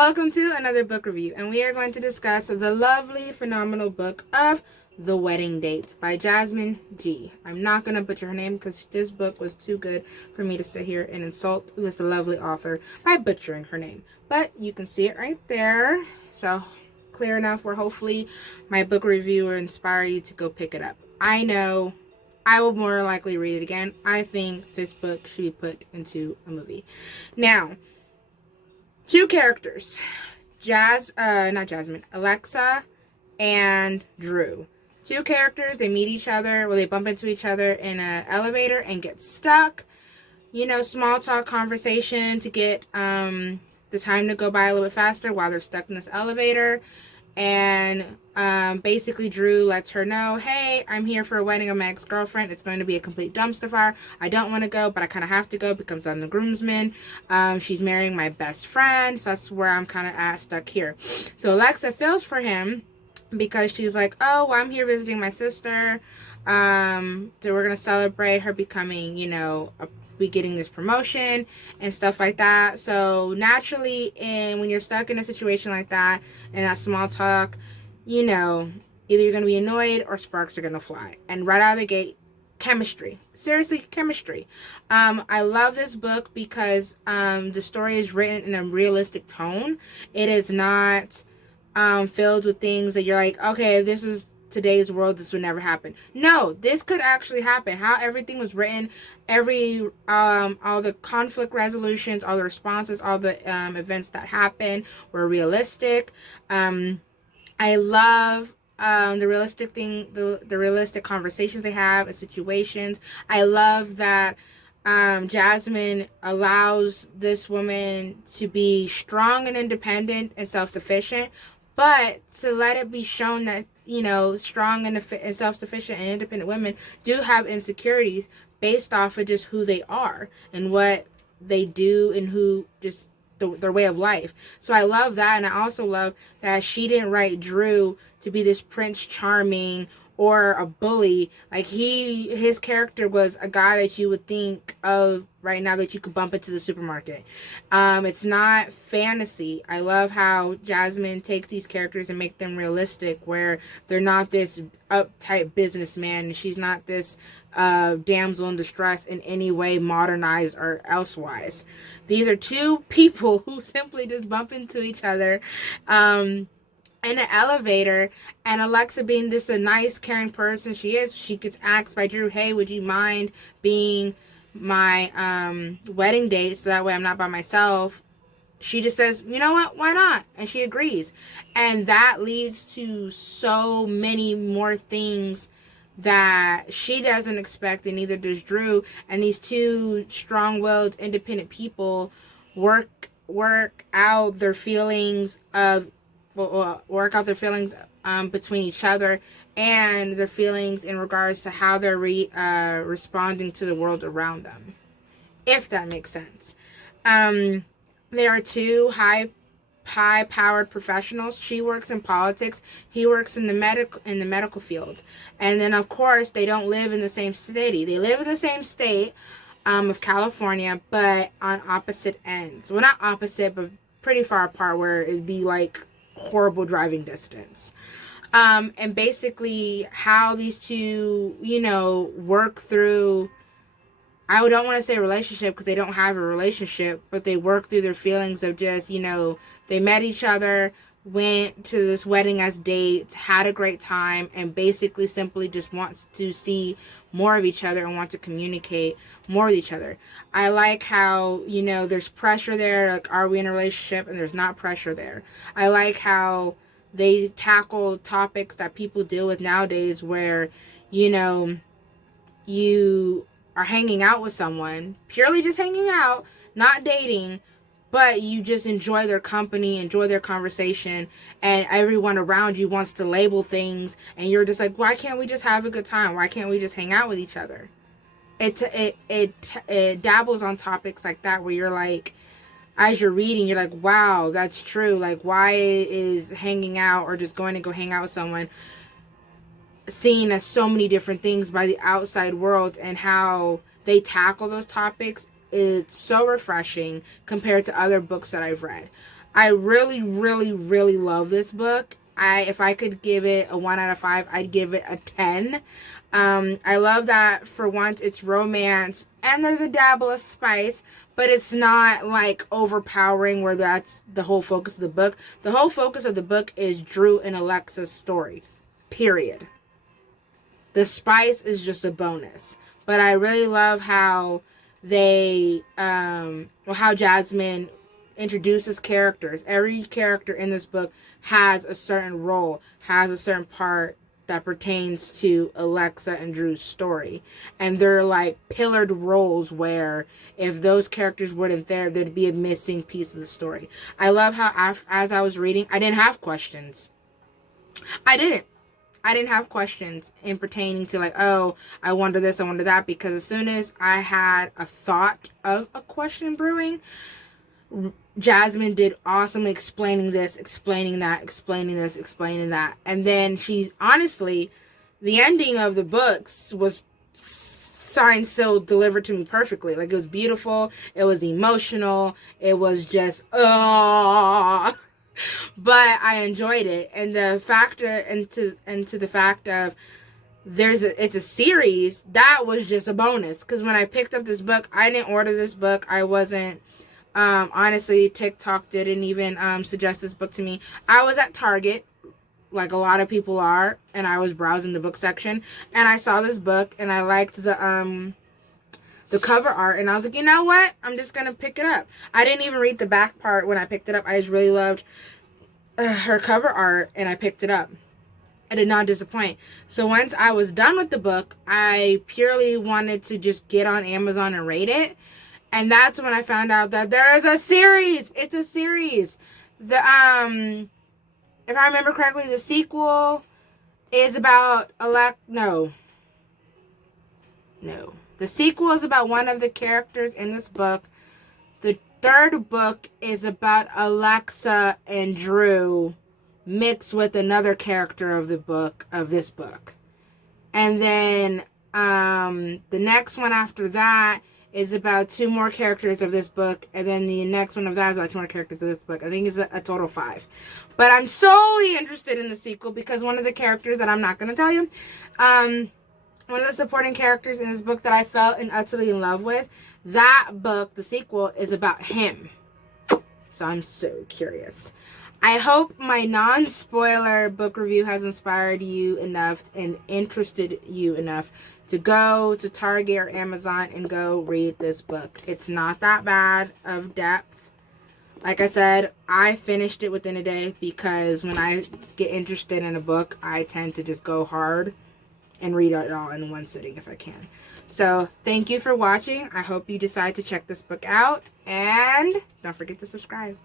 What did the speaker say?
Welcome to another book review, and we are going to discuss the lovely, phenomenal book of The Wedding Date by Jasmine G. I'm not going to butcher her name because this book was too good for me to sit here and insult this lovely author by butchering her name. But you can see it right there, so clear enough where hopefully my book review will inspire you to go pick it up. I know I will more likely read it again. I think this book should be put into a movie. Now, two characters, Alexa and Drew. Two characters, they meet each other, they bump into each other in an elevator and get stuck. You know, small talk conversation to get the time to go by a little bit faster while they're stuck in this elevator. And basically Drew lets her know, hey, I'm here for a wedding of my ex-girlfriend. It's going to be a complete dumpster fire. I don't want to go, but I kind of have to go because I'm the groomsman. She's marrying my best friend, so that's where I'm kind of stuck here. So Alexa feels for him because she's like, oh, well, I'm here visiting my sister. So we're going to celebrate her becoming, be getting this promotion and stuff like that. So naturally, when you're stuck in a situation like that and that small talk, either you're going to be annoyed or sparks are going to fly. And right out of the gate, chemistry. Seriously, chemistry. I love this book because the story is written in a realistic tone. It is not filled with things that you're like, okay, if this was today's world, this would never happen. No, this could actually happen. How everything was written, all the conflict resolutions, all the responses, all the events that happen were realistic. I love the realistic conversations they have and situations. I love that Jasmine allows this woman to be strong and independent and self-sufficient, but to let it be shown that strong and self-sufficient and independent women do have insecurities based off of just who they are and what they do and who just their way of life. So I love that, and I also love that she didn't write Drew to be this Prince Charming or a bully. Like his character was a guy that you would think of right now that you could bump into the supermarket. It's not fantasy. I love how Jasmine takes these characters and make them realistic, where they're not this uptight businessman and she's not this damsel in distress in any way, modernized or elsewise. These are two people who simply just bump into each other in an elevator, and Alexa, being this a nice, caring person she gets asked by Drew, hey, would you mind being my wedding date so that way I'm not by myself? She just says, you know what, why not? And she agrees. And that leads to so many more things that she doesn't expect, and neither does Drew. And these two strong-willed, independent people work out their feelings between each other and their feelings in regards to how they're responding to the world around them, if that makes sense. They are two high-powered professionals. She works in politics. He works in the medical field. And then, of course, they don't live in the same city. They live in the same state of California, but on opposite ends. Well, not opposite, but pretty far apart, where it'd be like horrible driving distance. And basically how these two, work through, I don't want to say relationship because they don't have a relationship, but they work through their feelings of just, they met each other, went to this wedding as dates, had a great time, and basically simply just wants to see more of each other and want to communicate more with each other. I like how, there's pressure there, like, are we in a relationship? And there's not pressure there. I like how they tackle topics that people deal with nowadays where, you are hanging out with someone, purely just hanging out, not dating, but you just enjoy their company, enjoy their conversation, and everyone around you wants to label things, and you're just like, why can't we just have a good time? Why can't we just hang out with each other? It dabbles on topics like that where you're like, as you're reading, you're like, wow, that's true. Like, why is hanging out or just going to go hang out with someone seen as so many different things by the outside world, and how they tackle those topics is so refreshing compared to other books that I've read. I really, really, really love this book. If I could give it a 1 out of 5, I'd give it a 10. I love that for once it's romance and there's a dabble of spice, but it's not like overpowering where that's the whole focus of the book. The whole focus of the book is Drew and Alexa's story. Period. The spice is just a bonus. But I really love how how Jasmine introduces characters. Every character in this book has a certain role, has a certain part that pertains to Alexa and Drew's story. And they're like pillared roles where if those characters weren't there, there'd be a missing piece of the story. I love how as I was reading, I didn't have questions. I didn't have questions in pertaining to like, oh, I wonder this, I wonder that, because as soon as I had a thought of a question brewing, Jasmine did awesome explaining this, explaining that, explaining this, explaining that. And then she's honestly, the ending of the books was signed, sealed, delivered to me perfectly. Like, it was beautiful, it was emotional, it was just, but I enjoyed it. And the factor into the fact of it's a series, that was just a bonus. Because when I picked up this book, I didn't order this book. I wasn't honestly, TikTok didn't even suggest this book to me. I was at Target, like a lot of people are, and I was browsing the book section, and I saw this book, and I liked the cover art, and I was like, you know what? I'm just gonna pick it up. I didn't even read the back part when I picked it up. I just really loved her cover art, and I picked it up. I did not disappoint. So once I was done with the book, I purely wanted to just get on Amazon and rate it. And that's when I found out that there is a series. It's a series. If I remember correctly, the sequel is about No. The sequel is about one of the characters in this book. The third book is about Alexa and Drew mixed with another character of this book. And then the next one after that is about 2 more characters of this book, and then the next one of that is about 2 more characters of this book. I think it's a total of 5. But I'm solely interested in the sequel because one of the characters that I'm not going to tell you, one of the supporting characters in this book that I fell and utterly in love with, that book, the sequel, is about him. So I'm so curious. I hope my non-spoiler book review has inspired you enough and interested you enough to go to Target or Amazon and go read this book. It's not that bad of depth. Like I said, I finished it within a day because when I get interested in a book, I tend to just go hard and read it all in one sitting if I can. So, thank you for watching. I hope you decide to check this book out, and don't forget to subscribe.